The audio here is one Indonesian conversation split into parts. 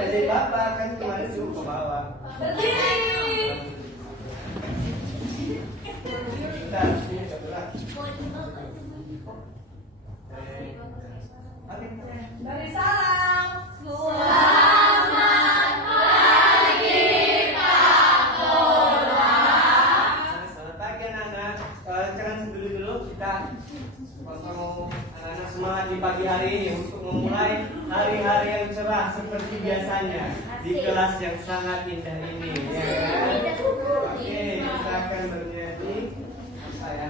Jadi bapak kan kemarin suruh ke bawah. Bentar, sini sebelah. Dari salam. Selamat pagi Kak Lola. Selamat pagi anak-anak. Sekarang dulu kita potong anak-anak semangat di pagi hari ini untuk memulai hari-hari yang cerah seperti biasanya di kelas yang sangat indah ini. Ya kan? Oke, kita akan bernyanyi apa ya?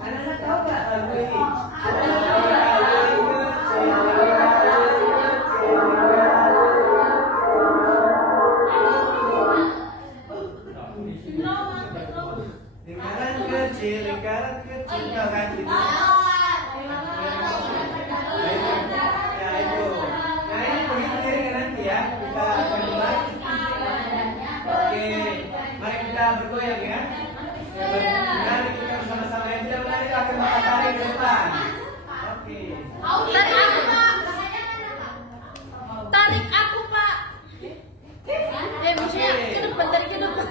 Anak-anak tahu nggak lagu ini? Lingkaran kecil, kan gitu. Ya itu. Nah ini begitu diri nanti ya. Kita akan mulai. Oke, mari kita bergoyang ya. Mari kita bersama-sama yang tidak menarik akan bapak tarik ke depan. Oke. Tarik aku, Pak. Tarik aku, Pak. Ya, maksudnya ke depan, tarik ke depan.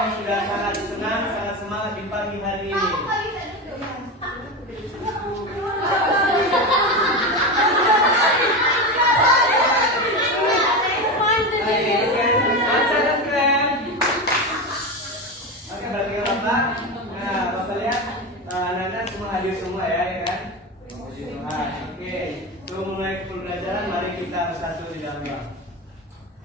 Sudah sangat senang, sangat semangat di pagi hari ini. Oke, berarti Bapak. Nah, Bapak lihat anak-anak semua hadir semua ya, kan? Puji Tuhan. Oke, sebelum mulai pembelajaran, mari kita bersatu di dalam doa.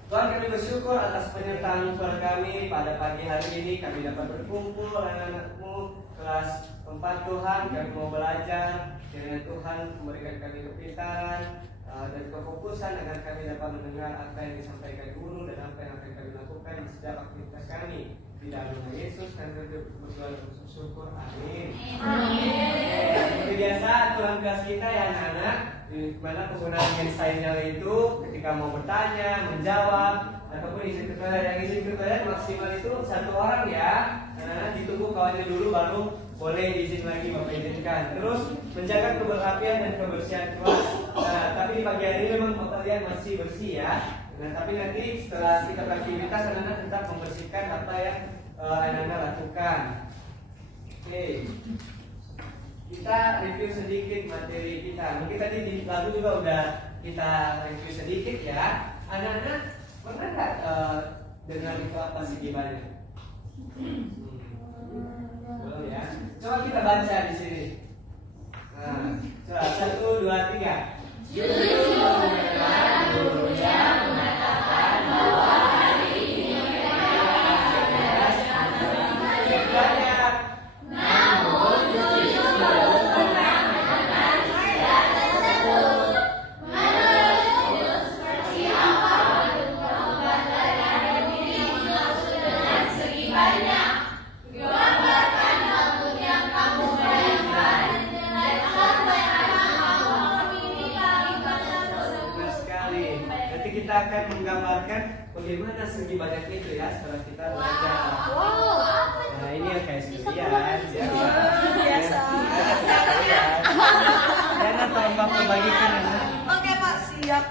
Tuhan, kami bersyukur atas penyertaan Tuhan kami pada pagi hari ini. Kami dapat berkumpul anak-anak-Mu kelas 4 Tuhan. Kami mau belajar dengan Tuhan, memberikan kami kepintaran dan kefokusan agar kami dapat mendengar apa yang disampaikan guru dan apa yang akan kami lakukan di setiap aktivitas kami di di dalam nama Yesus dan berdoa syukur. Amin. Seperti biasa aturan kelas kita ya anak-anak, di mana penggunaan hand sign-nya itu ketika mau bertanya, menjawab, ataupun isi pertanyaan. Yang isi pertanyaan maksimal itu 1 orang ya. Anak-anak ditunggu kawannya dulu baru boleh izin lagi Bapak izinkan. Terus menjaga kerapian dan kebersihan kelas. Nah, tapi di pagi hari ini memang Bapak lihat masih bersih ya. Nah, tapi nanti setelah kita beraktivitas anak-anak tetap membersihkan apa yang anak-anak lakukan. Oke. Kita review sedikit materi kita. Mungkin tadi di lagu juga udah kita review sedikit ya. Anak-anak pernah nggak dengar itu apa segi banyak? Belum ya. Coba kita baca di sini. Nah, coba 1, 2, 3. Jujur adalah guru yang mengatakan bahwa hari ini banyak. Namun jujur belum pernah mendengar istilah tersebut. Menurutmu seperti apa bentuk pembelajaran ini dimaksud dengan segi banyak? Gambarkan bentuk yang kamu bayangkan dan sampai kamu memiliki Benar sekali. Nanti kita akan menggambarkan bagaimana segi banyak itu ya setelah kita belajar. Nah ini yang kayak sekian ya. Biasa. Jangan tolong bagikan ya. Oke Pak, siap.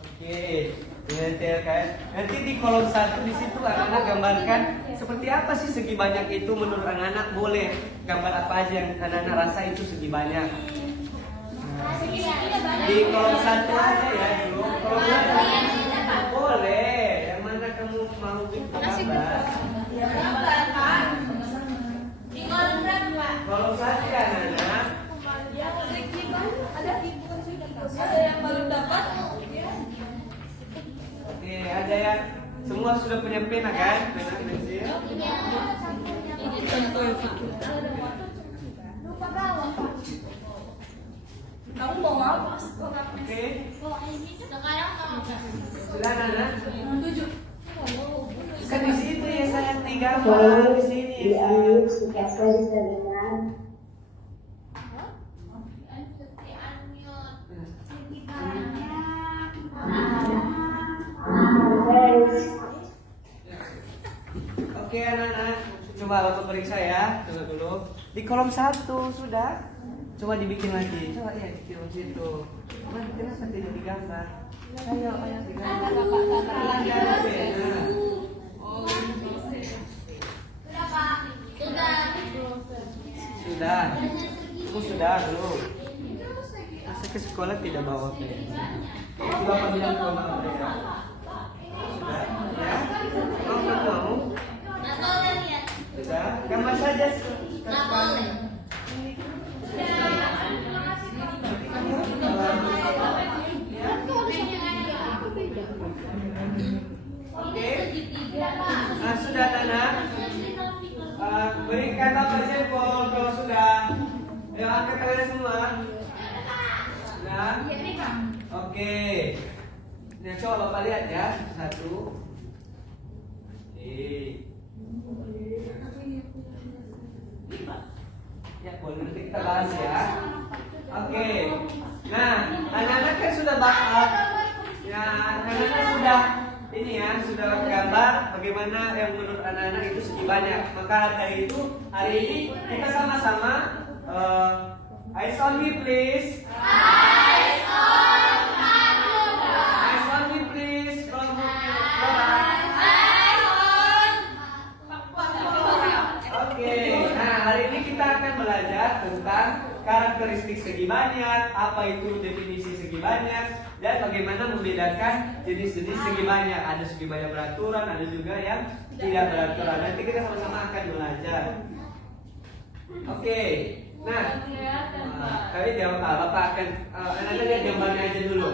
Oke. Nanti kan. Nanti di kolom 1 di situ anak-anak gambarkan seperti apa sih segi banyak itu menurut anak-anak. Boleh gambar apa aja yang anak-anak rasa itu segi banyak. Di kolom 1 aja ya dulu. Kolom 2 boleh. Yang mana kamu mau gambar? Ya gambar kan. Di kolom berapa? Kolom 1 ya anak-anak. Yang segi banyak ada ada yang baru dapat. Oke, ada yang semua sudah punya pena kan? Pena pensil. Lupa bawa Pak. Kamu bawa apa? Oke, Sekarang kamu sudah anak. 7. Kan di situ ya saya tinggal Tolong di sini. di-unmute speaker register dengan Oke anak-anak, coba Bapak periksa ya. Tunggu dulu. Di kolom 1 sudah. Coba dibikin lagi. Coba ya di kolom situ. Kenapa tidak digambar? Ayo digambar. Digambar pena. Sudah. Kamu sudah belum? Masa ke sekolah tidak bawa pena? Coba Bapak bilang ke mama mereka. Sudah? Ya? Mau? Sudah? Gambar saja. Oke. Nah, sudah anak. Berikan Bapak jempol kalau sudah. Ya, angkat tangannya semua. Nah. Oke. Nah, coba Bapak lihat ya. 1. Ya, boleh nanti kita bahas ya. Oke. Nah, anak-anak kan sudah ya, anak-anak sudah ini ya, sudah gambar bagaimana yang menurut anak-anak itu segi banyak. Maka dari itu hari ini kita sama-sama eyes on me please. Eyes on me please. Oke, nah hari ini kita akan belajar tentang karakteristik segi banyak, apa itu definisi segi banyak, dan bagaimana membedakan jenis-jenis segi banyak. Ada segi banyak beraturan, ada juga yang tidak beraturan. Nanti kita sama-sama akan belajar. Oke, nah kali jawab Bapak akan anak-anak lihat gambarnya aja dulu.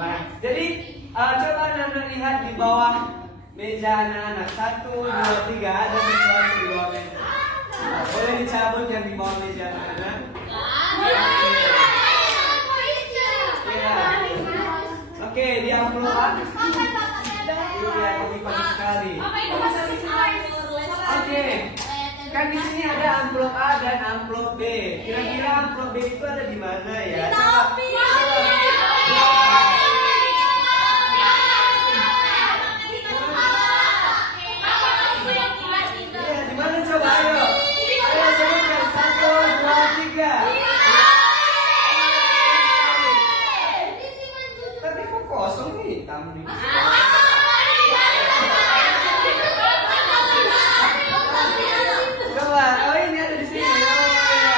Nah, jadi coba anak-anak lihat di bawah meja anak-anak. 1, 2, 3 ada sesuatu di bawah meja. Boleh dicabut yang di bawah meja anak-anak. Oke, di amplop. Iya, kopi pagi sekali. Oke. Kan di sini ada amplop A dan amplop B. Kira-kira amplop B itu ada di mana ya? Iya, di mana coba ayo. Ayo sebutkan 1, 2, 3. Tapi kok kosong nih hitam nih? Coba, oh ini ada di sini. Oh, ya.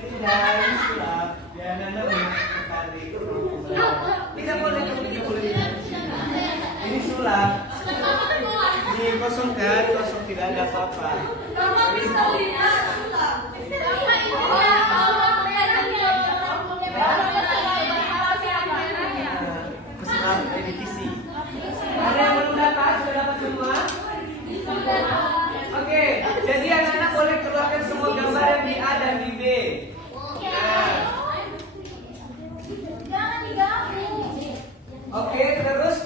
Tidak, ini sulap. Ya, Nana boleh tertarik. Tidak boleh, tidak boleh. Ini sulap. Dikosongkan, kosong tidak ada apa-apa. Pesan edisi. Ada yang belum dapat? Sudah dapat semua? Oke, jadi anak-anak boleh keluarkan semua gambar yang di A dan di B. Nah. Oke, terus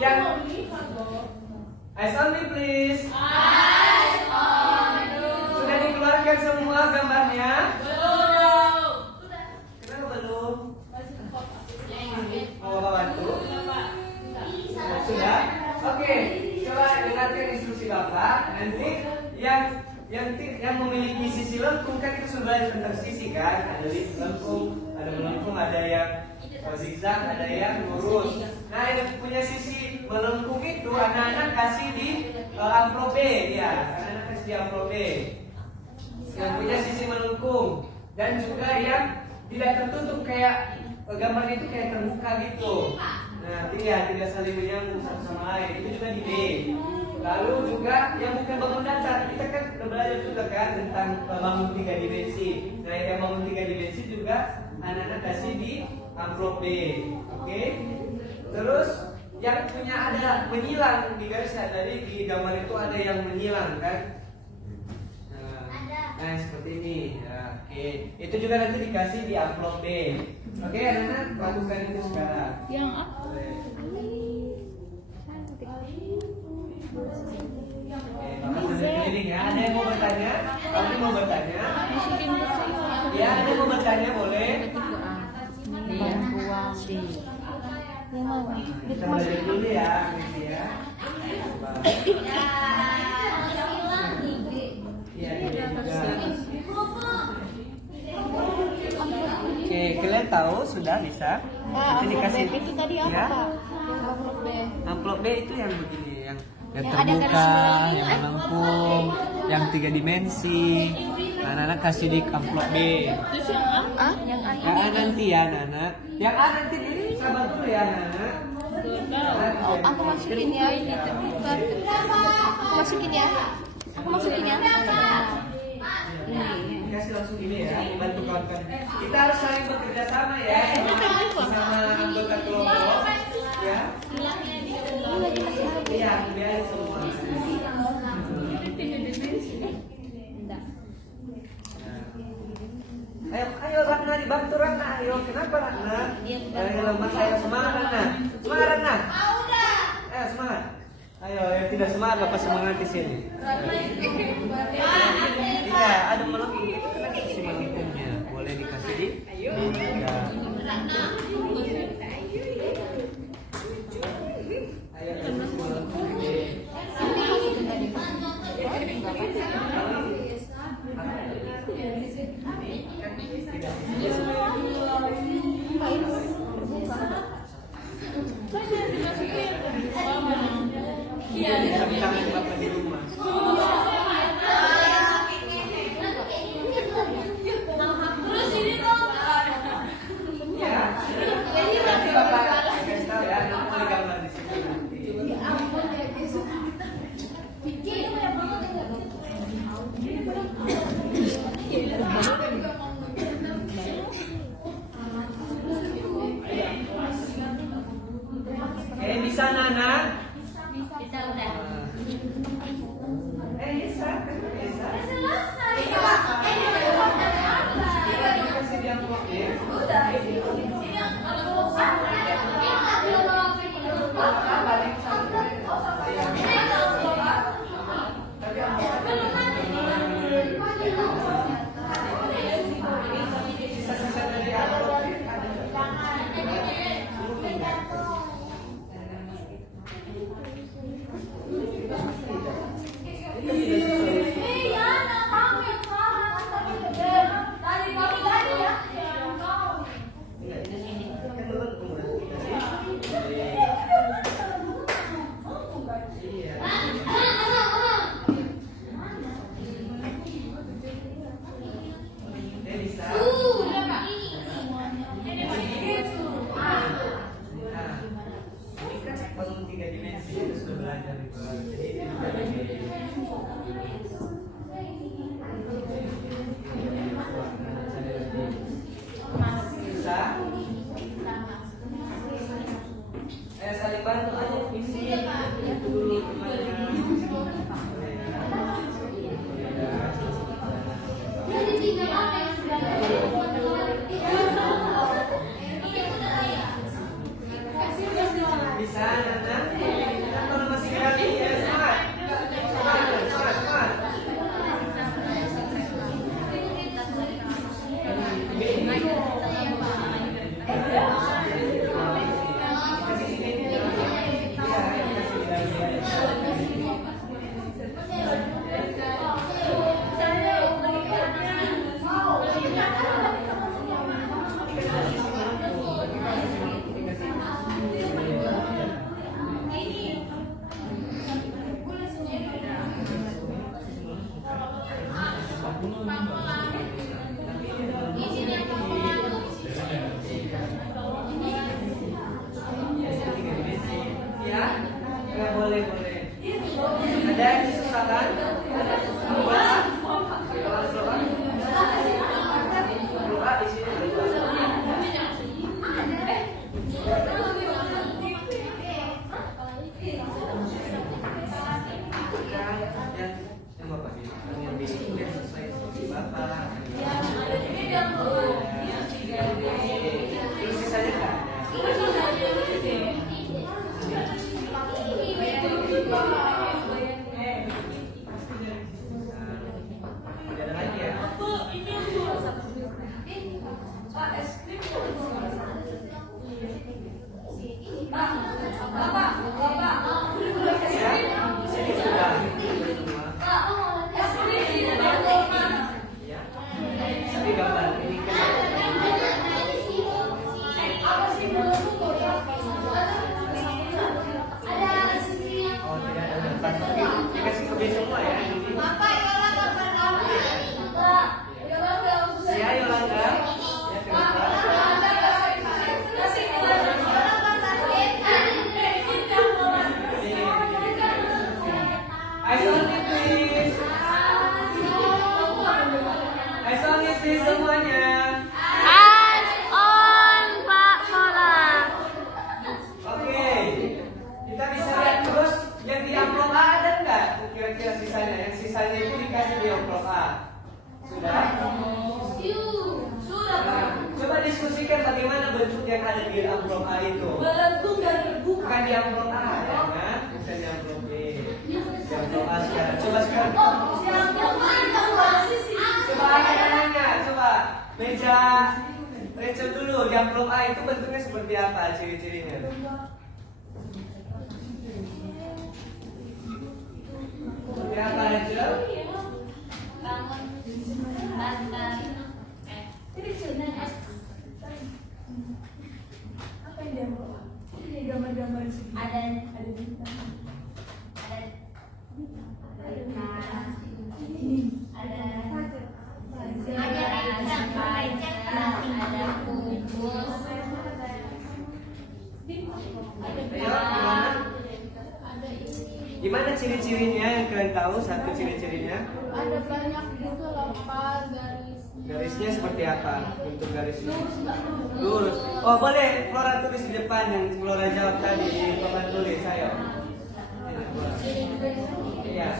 yang eyes on me please. Sudah dikeluarkan semua gambarnya? Kenapa belum? Mau Bapak bantu? Sudah? Oke, coba dengarkan instruksi Bapak. Nanti yang memiliki sisi lengkung kan itu sudah tentang sisi kan? Ada melengkung, ada yang zigzag, ada yang lurus. Nah, yang punya sisi melengkung itu anak-anak kasih di amplop B ya. Anak-anak kasih di amplop B. Yang punya sisi melengkung dan juga yang tidak tertutup kayak gambar itu kayak terbuka gitu. Nah, tidak saling menyambung satu sama lain. Itu juga di B. Lalu juga yang bukan bangun datar. Kita kan udah belajar juga kan tentang bangun 3 dimensi. Nah, yang bangun 3 dimensi juga anak-anak kasih di amplop B. Oke? Terus yang punya ada menyilang di garis ya, tadi di gambar itu ada yang menyilang kan? Nah, seperti ini. Ya, oke. Itu juga nanti dikasih di amplop B. Oke, anak-anak lakukan itu sekarang. Yang apa? Bapak sudah keliling ya. Ada yang mau bertanya? Kamu mau bertanya? Ya, ada yang mau bertanya boleh. Kita belajar dulu ya, Messi ya. Iya, ini juga. Oke, kalian tahu sudah bisa? Nanti dikasih. Itu tadi apa, ya. Pak? Amplop B. Amplop B itu yang begini, yang terbuka, yang melengkung, yang 3 dimensi. Anak-anak kasih di amplop B. Terus yang A? Yang A. Yang A nanti ya, anak. Yang A nanti ini sabar dulu ya, anak. Oh, aku masukin ya ini terbuka. Aku masukin ya. Aku masukin ya. Ini. Kasih langsung ini ya, bantu kawan-kawan. Kita harus saling bekerja sama ya, sama anggota kelompok. Ya. Iya, biar semua. Ayo Ratna dibantu Ratna, ayo kenapa Ratna? Ayo lemas, ayo semangat Ratna, semangat Ratna. Ayo semangat. Ayo, yang tidak semangat Bapak semangat di sini. Iya, ada melengkung itu kan ada sisi melengkungnya, boleh dikasih di. Ayo. Bapak di rumah. Ya, nanti Bapak kasih tahu ya, nanti boleh gambar di situ nanti. Bisa Nana? Bisa udah. Bisa, bisa. Kasih dia amplop ya. Balik sampai. Ada yang kesusahan? Doa di sini. Yang Bapak yang bikin yang sesuai instruksi Bapak. Terus sisanya nggak ada. Tidak ada lagi ya. Ya, sini sudah. Ya. Tapi gambar ini kan. Oh, tidak ada gambar. Dikasih ke semua ya. Si Yolanda. Ya, kenapa? Isolate please. Isolate please semuanya. Eyes on Pak Sola. Oke. Kita bisa lihat terus yang di amplop A ada nggak? Kira-kira sisanya. Yang sisanya itu dikasih di amplop A. Sudah? Nah, coba diskusikan bagaimana bentuk yang ada di amplop A itu. Bukan di amplop A, ya kan? Bukan di amplop B. Di amplop A sekarang. Coba sekarang. Coba nanya, coba meja Rachel dulu. Di amplop A itu bentuknya seperti apa? Ciri-cirinya. Seperti apa Rachel? Gimana ciri-cirinya yang kalian tahu? Satu ciri-cirinya? Ada banyak gitu loh Pak, garis. Garisnya seperti apa? Bentuk garisnya? Lurus. Oh boleh, Flora tulis di depan yang Flora jawab tadi. Papan tulis, ayo. Iya.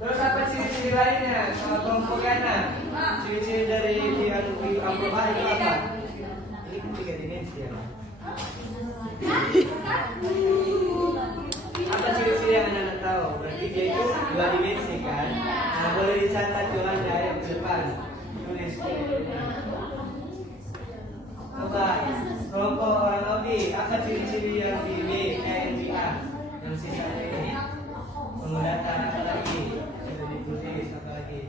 Terus apa ciri-ciri lainnya? Kalau kelompok Gana, ciri-ciri dari di amplop A itu apa? Ini kan 3 dimensi ya. Apa ciri-ciri yang Anda tahu? Berarti dia itu 2 dimensi kan? Nah boleh dicatat Yolanda yang ke depan. Tulis. Coba kelompok orang Audi, apa ciri-ciri yang di B, yang di A, yang sisanya ini? Penggunaan apa lagi? Sudah ditulis apa lagi?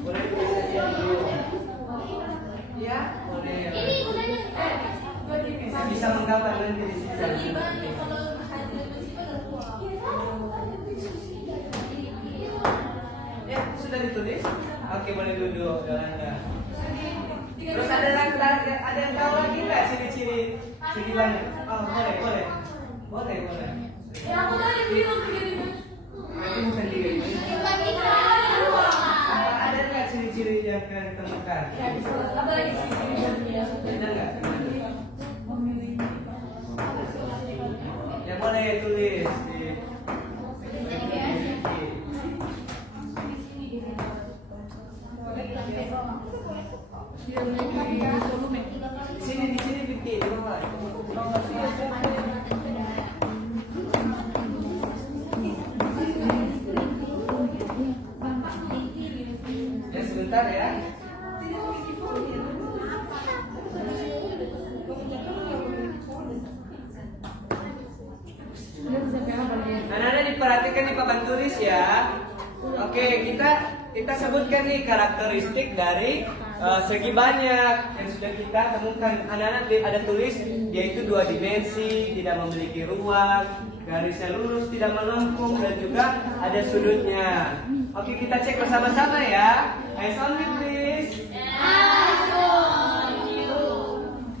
Boleh bisa dulu. Ya, boleh. Bisa menggambar nanti di sini. Ya, sudah ditulis? Oke, boleh duduk, Yolanda. Terus ada yang tahu lagi nggak ciri-ciri banyak? Oh, boleh. Berarti bukan 3 dimensi. Ada nggak ciri-ciri yang kalian temukan? Apa lagi ciri-cirinya? Ada nggak? Ya boleh tulis di. Sini di sini Vicky, di bawah. Ya sebentar ya. Anak-anak diperhatikan di papan tulis ya. Oke, kita sebutkan nih karakteristik dari segi banyak yang sudah kita temukan. Anak-anak ada tulis yaitu 2 dimensi, tidak memiliki ruang, garisnya lurus, tidak melengkung, dan juga ada sudutnya. Oke, kita cek bersama-sama ya. Eyes on me please.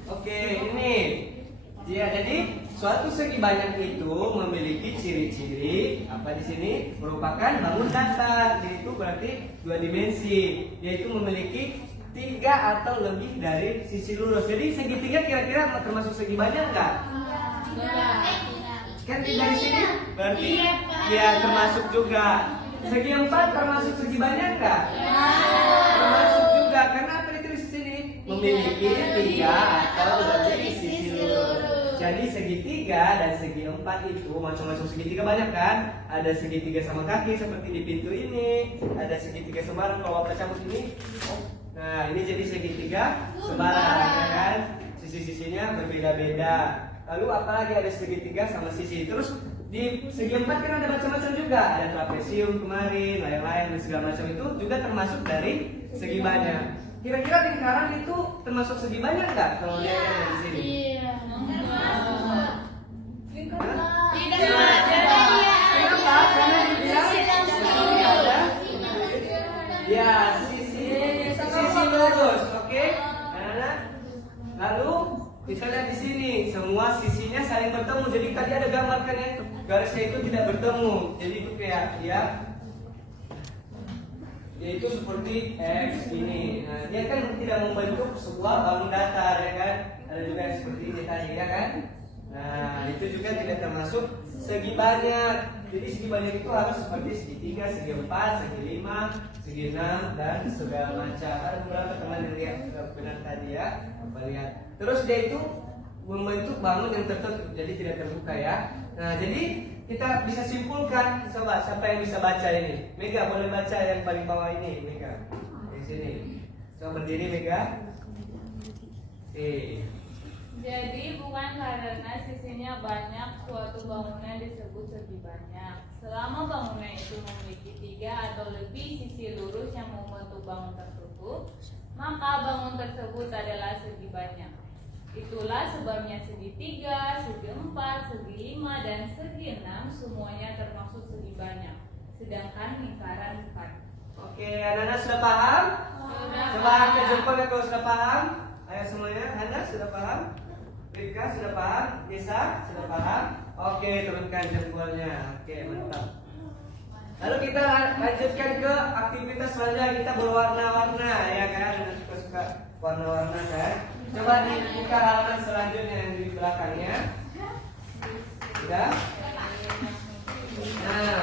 Oke, ini. Ya, jadi suatu segi banyak itu memiliki ciri-ciri apa di sini merupakan bangun datar, yaitu berarti dua dimensi, yaitu memiliki 3 atau lebih dari sisi lurus. Jadi segitiga kira-kira termasuk segi banyak nggak? Kan dari sini berarti ya termasuk juga. Segi 4 termasuk segi banyak nggak? Termasuk juga, karena apa ditulis di sini? Memiliki 3 atau lebih sisi lurus. Jadi segitiga dan segi 4 itu macam-macam segitiga banyak kan? Ada segitiga sama kaki seperti di pintu ini, ada segitiga sembarang kalau bapak cabut ini. Nah, ini jadi segitiga sembarang ya kan? Sisi-sisinya berbeda-beda. Lalu apalagi ada segitiga sama sisi. Terus di segi 4 kan ada macam-macam juga. Ada trapesium kemarin, lain-lain dan segala macam itu juga termasuk dari segi banyak. Kira-kira lingkaran itu termasuk segi banyak nggak kalau lihat dari sini? Kenapa? Karena dia ada ya sisi lurus, oke? Anak-anak. Lalu kita lihat di sini semua sisinya saling bertemu. Jadi tadi ada gambarkan ya, garisnya itu tidak bertemu. Jadi itu kayak ya, yaitu seperti X ini. Nah, dia kan tidak membentuk sebuah bangun datar ya kan? Ada juga yang seperti ini tadi ya kan? Nah, itu juga tidak termasuk segi banyak. Jadi segi banyak itu harus seperti segi 3, segi 4, segi 5, segi 6 dan segala macam. Ada beberapa teman yang lihat benar tadi ya. Lihat. Terus dia itu membentuk bangun yang tertutup, jadi tidak terbuka ya. Nah, jadi kita bisa simpulkan, coba siapa yang bisa baca ini? Mega boleh baca yang paling bawah ini, Mega. Di sini. Coba berdiri Mega. Jadi bukan karena sisinya banyak suatu bangunan disebut segi banyak. Selama bangunan itu memiliki 3 atau lebih sisi lurus yang membentuk bangun tertutup, maka bangun tersebut adalah segi banyak. Itulah sebabnya segi 3, segi 4, segi 5, dan segi 6 semuanya termasuk segi banyak. Sedangkan lingkaran bukan. Oke, anak-anak sudah paham? Coba angkat jempolnya kalau sudah paham. Ayo semuanya, Anda sudah paham? Rika sudah paham? Nisa sudah paham? Oke, turunkan jempolnya. Oke, mantap. Lalu kita lanjutkan ke aktivitas selanjutnya. Kita berwarna-warna ya kan? Anda suka warna-warna kan? Coba dibuka halaman selanjutnya yang di belakangnya. Sudah? Nah,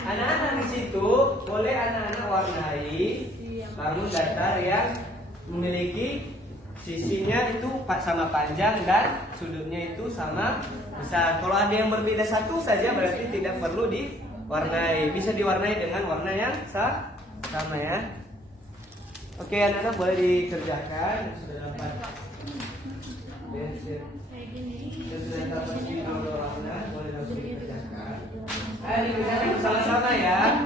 anak-anak di situ boleh anak-anak warnai bangun datar yang memiliki sisinya itu sama panjang dan sudutnya itu sama besar. Kalau ada yang berbeda satu saja berarti tidak perlu diwarnai. Bisa diwarnai dengan warna yang sama ya. Oke, anak-anak boleh dikerjakan. Sudah dapat. Sudah dapat warna, boleh langsung dikerjakan. Ayo dikerjakan bersama-sama ya.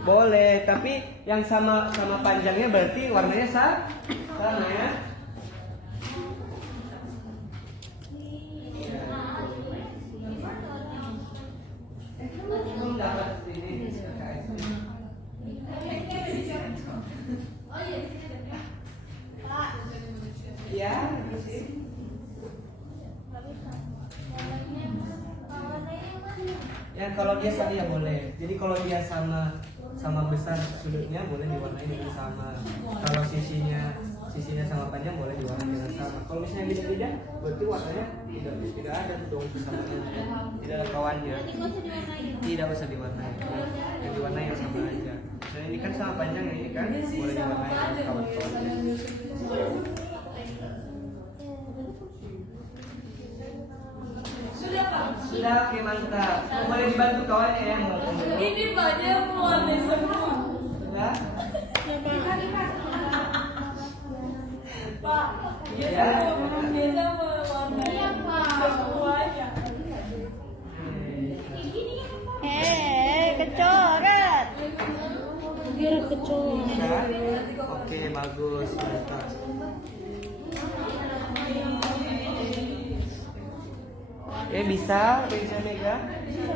Boleh, tapi yang sama panjangnya berarti warnanya sama ya. Belum dapat ini. Ya, di sini. Ya kalau dia sama ya boleh. Jadi kalau dia sama besar sudutnya boleh diwarnai dengan sama. Kalau sisinya sama panjang boleh diwarnai dengan sama. Kalau misalnya beda-beda, berarti warnanya tidak ada dong kesamanya. Tidak ada kawannya. Tidak usah diwarnai. Yang diwarnai yang sama aja. Misalnya ini kan sama panjang, yang ini kan boleh diwarnai dengan kawan-kawannya. Sudah, oke mantap. Boleh dibantu kawannya ya mau. Ini banyak warna semua. Sudah? Pak, Ya. biasa warna semuanya. Kecoret. Biar kecoret. Sudah? Oke, bagus. Mantap. Bisa Mega? Ini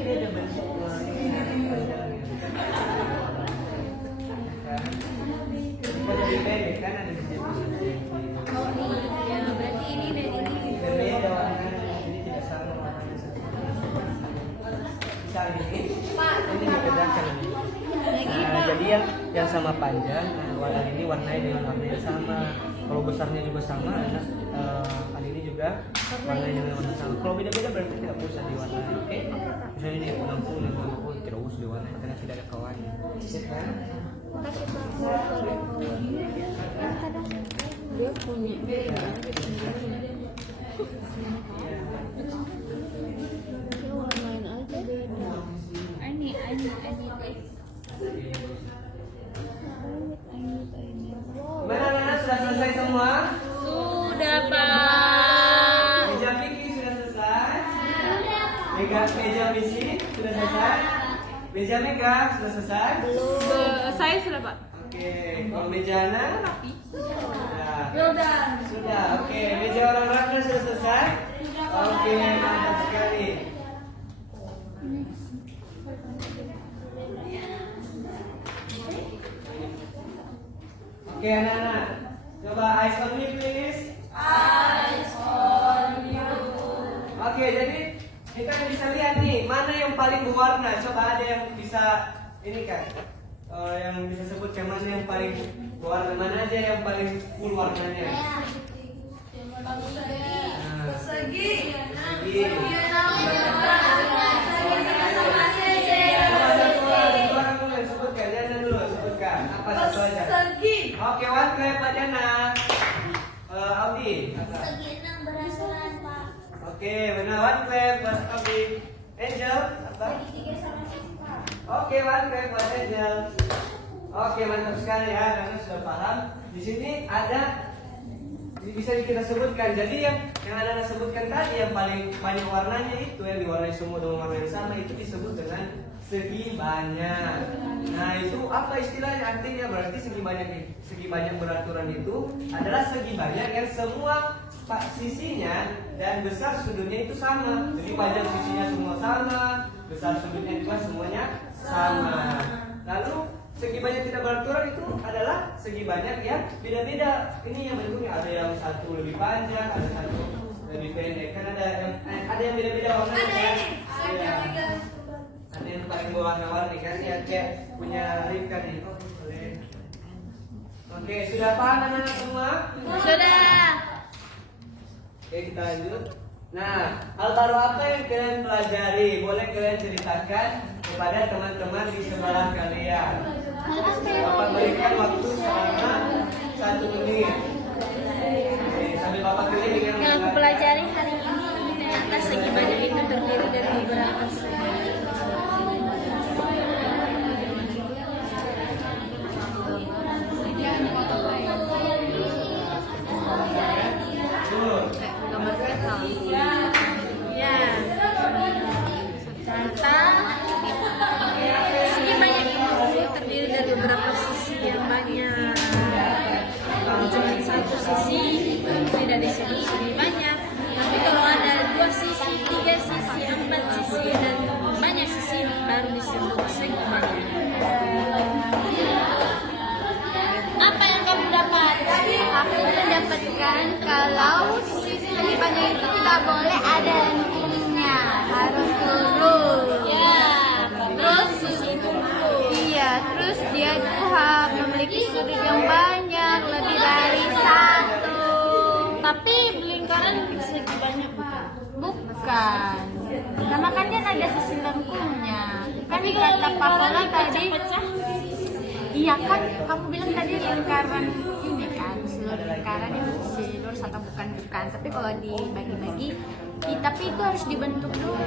dia ada bentuk panjangnya. Kalau lebih pendek kan ada sisi. Oh iya, berarti ini dan ini. Berbeda warnanya, jadi tidak sama warnanya. Misalnya ini dibedakan. Nah, jadi yang sama panjang, warna ini warnanya dengan warna yang sama. Kalau besarnya juga sama, kali ini juga warnanya dengan warna sama. Kalau beda-beda berarti tidak usah diwarnai, oke? Misalnya ini 60 tidak usah diwarnai karena tidak ada kawannya. Dia punya main aja beda. Ini Gimana anak sudah selesai semua? Sudah, Pak. Meja fikih sudah selesai? Meja misi sudah selesai? Meja mega sudah selesai? Saya sudah, Pak. Oke, kalau meja anak? Sudah. Sudah, oke. Meja orang Ratna sudah selesai? Oke, mantap sekali. Oke, anak-anak. Coba eyes on me, please. Eyes on you. Oke, jadi kita bisa lihat nih mana yang paling berwarna. Coba ada yang bisa ini kan? Yang bisa sebutkan mana yang paling berwarna, mana aja yang paling full warnanya. Persegi. Persegi. Satu orang dulu yang sebutkan, jangan dulu sebutkan. Apa satu aja? Persegi. Oke, one clap Pak Jana. Audi. Oke, benar one clap buat Audi. Angel apa? Oke, one clap buat Angel. Oke, mantap sekali ya, karena sudah paham. Di sini ada bisa kita sebutkan. Jadi yang Anda sebutkan tadi yang paling banyak warnanya itu yang diwarnai semua dengan warna yang sama itu disebut dengan segi banyak. Nah, itu apa istilahnya? Artinya berarti segi banyak beraturan itu adalah segi banyak yang semua sisinya dan besar sudutnya itu sama. Jadi panjang sisinya semua sama, besar sudutnya juga semuanya sama. Lalu segi banyak tidak beraturan itu adalah segi banyak yang beda-beda. Ini yang bentuknya ada yang satu lebih panjang, ada satu lebih pendek. Kan ada yang beda-beda warnanya kan? Iya. Ada yang paling berwarna-warni kan yang kayak punya Rika nih. Oh, boleh. Oke, sudah paham anak-anak semua? Sudah. Oke, kita lanjut. Nah, hal baru apa yang kalian pelajari? Boleh kalian ceritakan kepada teman-teman di sebelah kalian. Bapak berikan waktu selama 1 menit. Oke, sambil Bapak keliling yang yang aku pelajari hari ini ternyata segi banyak itu terdiri dari beberapa segi. Gambar peta. Ya. Ternyata segi banyak itu terdiri dari beberapa sisi yang banyak. Kalau cuma satu sisi tidak disebut segi banyak. Tapi kalau ada 2 sisi, 3 sisi, 4 sisi dan banyak sisi baru disebut segi banyak. Apa yang kamu dapat? Aku mendapatkan kalau segi banyak itu tidak boleh ada lengkungnya, harus lurus. Ya, terus sisi itu iya, terus dia itu memiliki sudut yang banyak, lebih dari 1. Tapi lingkaran segi banyak, Pak. Bukan. Karena kan dia ada sisi lengkungnya. Kan di kata Pakola tadi. Iya kan, kamu bilang tadi lingkaran ini kan, seluruh lingkaran itu sisi lurus atau bukan. Tapi kalau dibagi-bagi, tapi itu harus dibentuk dulu,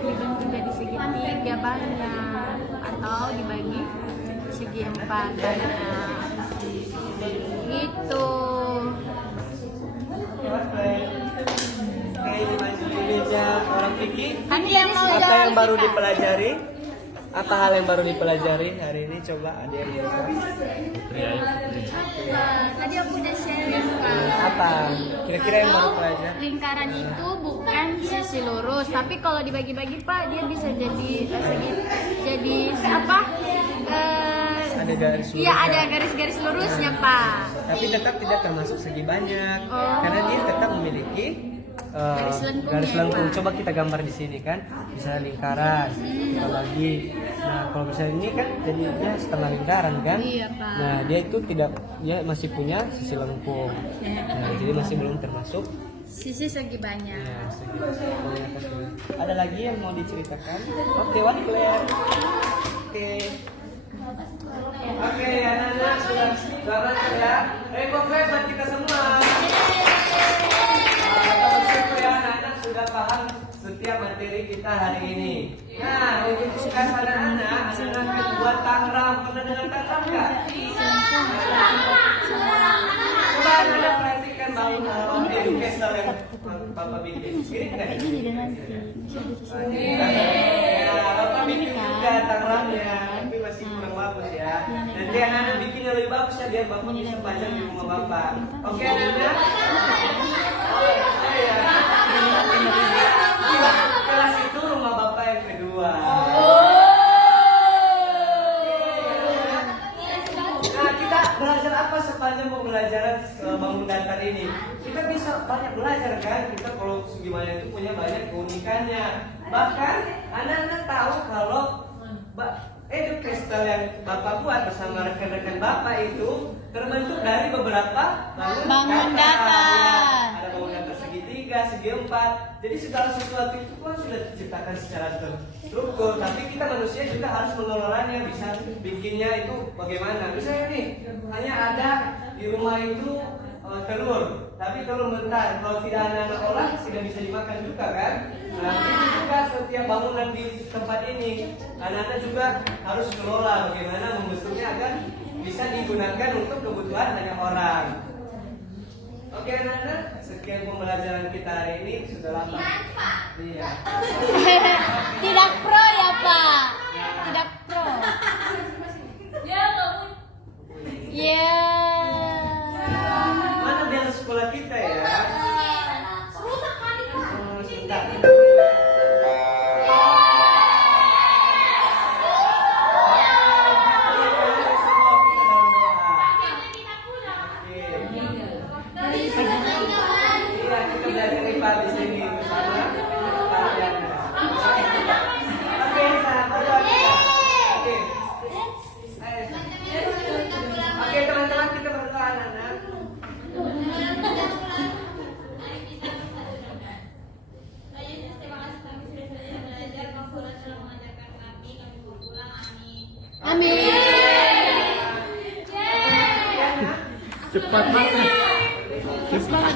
dibentuk dari segi 3 banyak atau dibagi segi 4 banyak. Gitu. Oke, ini masih di meja orang fikih. Kan yang mau Apa yang baru dipelajari? Apa hal yang baru dipelajari hari ini? Coba ada yang bisa. Tadi aku udah sharing Pak. Apa? Kira-kira yang baru pelajari? Lingkaran itu bukan sisi lurus, tapi kalau dibagi-bagi Pak dia bisa jadi jadi apa? Ada garis lurus. Iya ada garis-garis lurusnya Pak. Tapi tetap tidak termasuk segi banyak, Oh. karena dia tetap memiliki Garis lengkung garis ya, lengkung. Pak. Coba kita gambar di sini kan, misalnya lingkaran, kita bagi. Nah, kalau misalnya ini kan jadinya setengah lingkaran kan. Iya, Pak. Nah, dia itu tidak, dia masih punya sisi lengkung. Nah, jadi masih belum termasuk. Sisi segi banyak. Ya, segi lengkungnya tersebut. Ada lagi yang mau diceritakan? Oke, Wan Claire. Oke. Oke, anak-anak sudah selamat ya. Pokoknya buat kita semua. Kita bersyukur ya anak-anak sudah paham setiap materi kita hari ini. Nah, untuk tugas anak-anak buat tangram. Pernah dengar tangram nggak? Coba anak-anak perhatikan bangun educator yang Bapak bikin. Ini nggak? Ya, Bapak bikin juga tangramnya, tapi masih kurang bagus ya. Nanti anak-anak bikin yang lebih bagus ya, biar Bapak bisa pajang di rumah Bapak. Oke anak-anak? Kelas itu rumah Bapak yang kedua. Nah, kita belajar apa sepanjang pembelajaran bangun datar ini? Kita bisa banyak belajar kan? Kita kalau gimana itu punya banyak keunikannya. Bahkan anak-anak tahu kalau Kristal yang Bapak buat bersama rekan-rekan Bapak itu terbentuk dari beberapa bangun datar. Ada bangun datar segitiga, segi empat. Jadi segala sesuatu itu kan sudah diciptakan secara terstruktur. Tapi kita manusia juga harus mengelolanya, bisa bikinnya itu bagaimana. Misalnya nih, hanya ada di rumah itu telur, tapi telur mentah. Kalau tidak anak-anak olah, tidak bisa dimakan juga kan? Nah, itu juga setiap bangunan di tempat ini, anak-anak juga harus kelola bagaimana membentuknya agar bisa digunakan untuk kebutuhan banyak orang. Oke anak-anak, sekian pembelajaran kita hari ini sudah lama. Iya. Tidak pro ya Pak. Tidak pro. Ya kamu. Ya. Mana bel sekolah kita ya? Sebentar. Oke teman-teman, kita berdoa anak-anak. Amin. Cepat banget. Semangat.